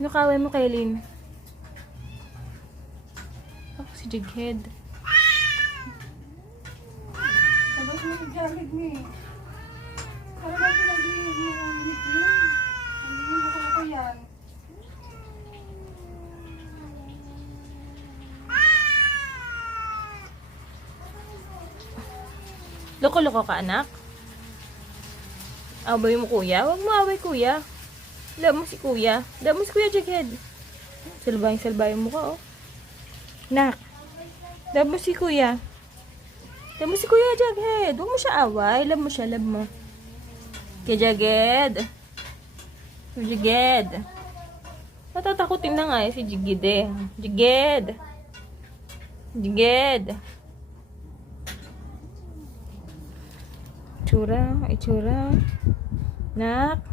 Ano kaway mo, Kailin? Ako si Jighead. Tapos mo nagjalig ni. Para natin nag-inig mo ang meeting. Hindi mo ko yan. Loko-loko ka, anak? Away mo, kuya? Huwag mo away, kuya. Alam mo si kuya. Alam mo si kuya, Jighead. Salbahin mo ka, oh. Nak. Alam mo si kuya. Alam mo si kuya, Jighead. Huwag mo siya away. Alam mo siya, alam mo. Kaya, Jighead. Jighead. Natatakutin na nga eh, si Jighead eh. Jighead. Jighead. Itsura. Nak.